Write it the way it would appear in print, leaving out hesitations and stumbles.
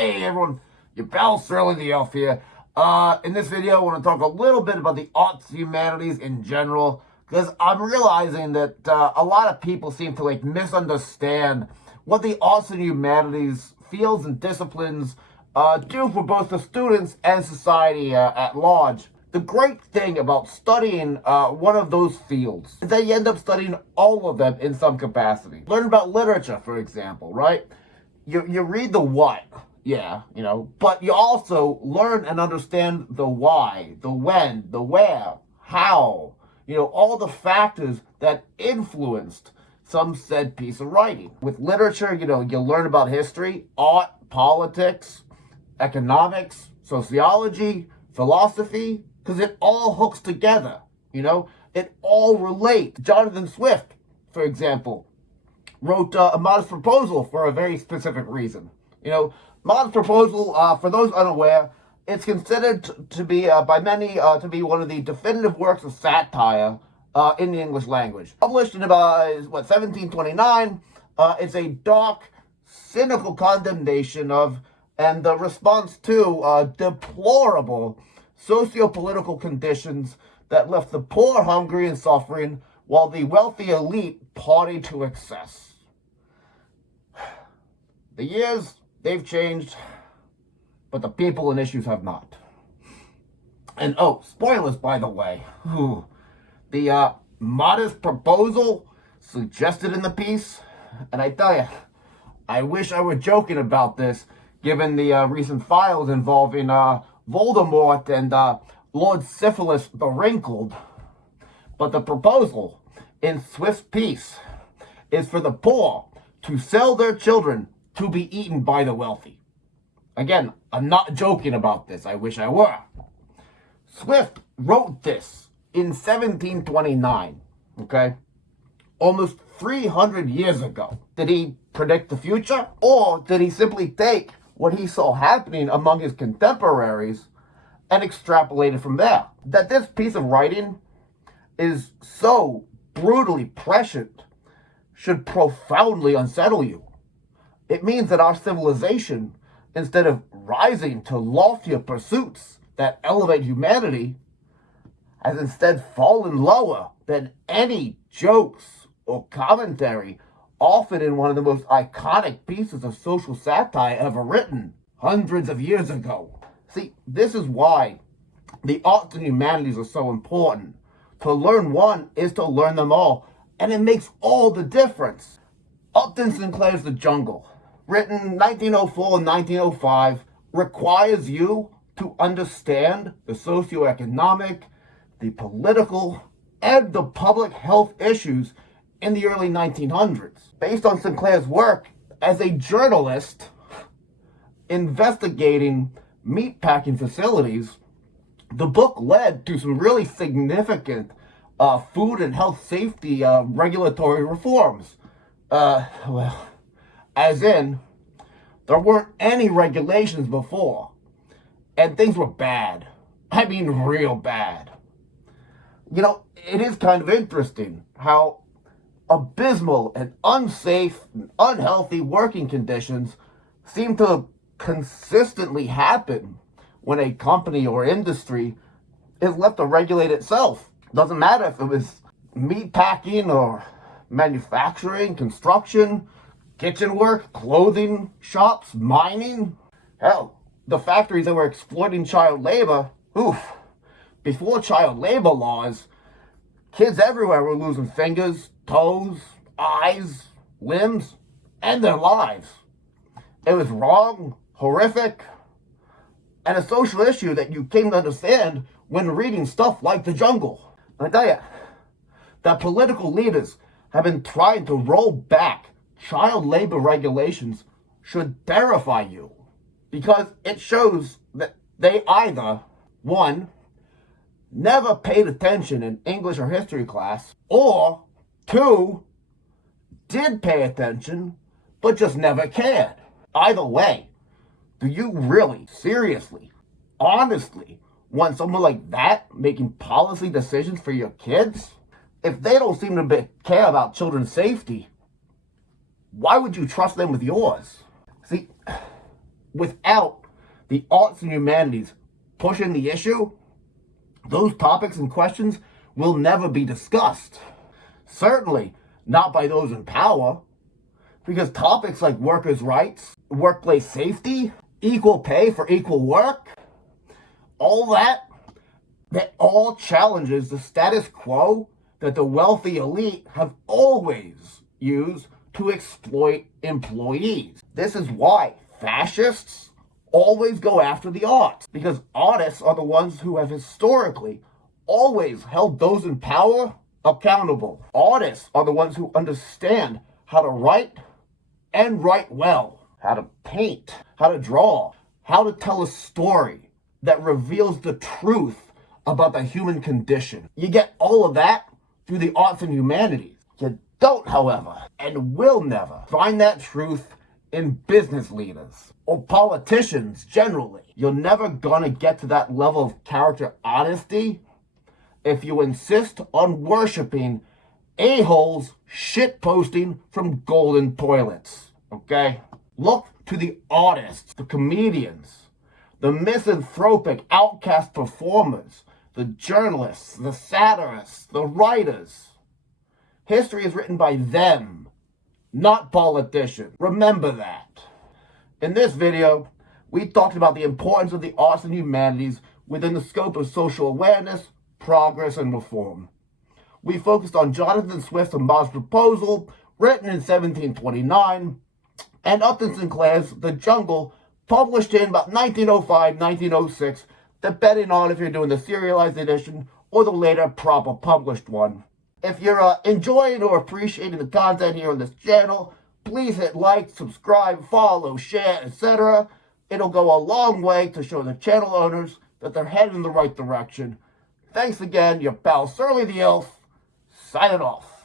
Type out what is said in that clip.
Hey everyone, your pal Sterling the Elf here. In this video, I want to talk a little bit about the arts and humanities in general, because I'm realizing that a lot of people seem to misunderstand what the arts and humanities fields and disciplines do for both the students and society at large. The great thing about studying one of those fields is that you end up studying all of them in some capacity. Learn about literature, for example, right? You read the what, yeah, but you also learn and understand the why, the when, the where, how, all the factors that influenced some said piece of writing. With literature, you learn about history, art, politics, economics, sociology, philosophy, because it all hooks together, it all relates. Jonathan Swift, for example, wrote A Modest Proposal for a very specific reason. Modest Proposal, for those unaware, it's considered to be, by many, to be one of the definitive works of satire in the English language. Published in about, 1729, it's a dark, cynical condemnation of, and the response to, deplorable socio-political conditions that left the poor hungry and suffering, while the wealthy elite partied to excess. The years, they've changed, but the people and issues have not. And spoilers, by the way. The modest proposal suggested in the piece, and I tell you, I wish I were joking about this, given the recent files involving Voldemort and Lord Syphilis the Wrinkled. But the proposal in Swift's piece is for the poor to sell their children to be eaten by the wealthy. Again, I'm not joking about this. I wish I were. Swift wrote this in 1729, okay? Almost 300 years ago. Did he predict the future? Or did he simply take what he saw happening among his contemporaries and extrapolate it from there? That this piece of writing is so brutally prescient should profoundly unsettle you. It means that our civilization, instead of rising to loftier pursuits that elevate humanity, has instead fallen lower than any jokes or commentary offered in one of the most iconic pieces of social satire ever written, hundreds of years ago. See, this is why the arts and humanities are so important. To learn one is to learn them all, and it makes all the difference. Upton Sinclair's The Jungle, written 1904 and 1905, requires you to understand the socioeconomic, the political, and the public health issues in the early 1900s. Based on Sinclair's work as a journalist investigating meatpacking facilities, the book led to some really significant food and health safety regulatory reforms. As in, there weren't any regulations before, and things were bad. I mean, real bad. It is kind of interesting how abysmal and unsafe and unhealthy working conditions seem to consistently happen when a company or industry is left to regulate itself. Doesn't matter if it was meat packing or manufacturing, construction, kitchen work, clothing shops, mining. Hell, the factories that were exploiting child labor, before child labor laws, kids everywhere were losing fingers, toes, eyes, limbs, and their lives. It was wrong, horrific, and a social issue that you came to understand when reading stuff like The Jungle. I tell you, that political leaders have been trying to roll back child labor regulations should terrify you, because it shows that they either, one, never paid attention in English or history class, or two, did pay attention, but just never cared. Either way, do you really, seriously, honestly want someone like that making policy decisions for your kids? If they don't seem to care about children's safety, why would you trust them with yours? See, Without the arts and humanities pushing the issue, those topics and questions will never be discussed. Certainly not by those in power, because topics like workers' rights, workplace safety, equal pay for equal work, all that all challenges the status quo that the wealthy elite have always used to exploit employees. This is why fascists always go after the arts, because artists are the ones who have historically always held those in power accountable. Artists are the ones who understand how to write and write well, how to paint, how to draw, how to tell a story that reveals the truth about the human condition. You get all of that through the arts and humanities. You don't, however, and will never, find that truth in business leaders or politicians generally. You're never gonna get to that level of character honesty if you insist on worshiping a-holes shitposting from golden toilets, okay? Look to the artists, the comedians, the misanthropic outcast performers, the journalists, the satirists, the writers. History is written by them, not politicians. Remember that. In this video, we talked about the importance of the arts and humanities within the scope of social awareness, progress, and reform. We focused on Jonathan Swift's A Modest Proposal, written in 1729, and Upton Sinclair's The Jungle, published in about 1905, 1906, depending on if you're doing the serialized edition or the later proper published one. If you're enjoying or appreciating the content here on this channel, please hit like, subscribe, follow, share, etc. It'll go a long way to show the channel owners that they're heading in the right direction. Thanks again, your pal Surly the Elf, signing off.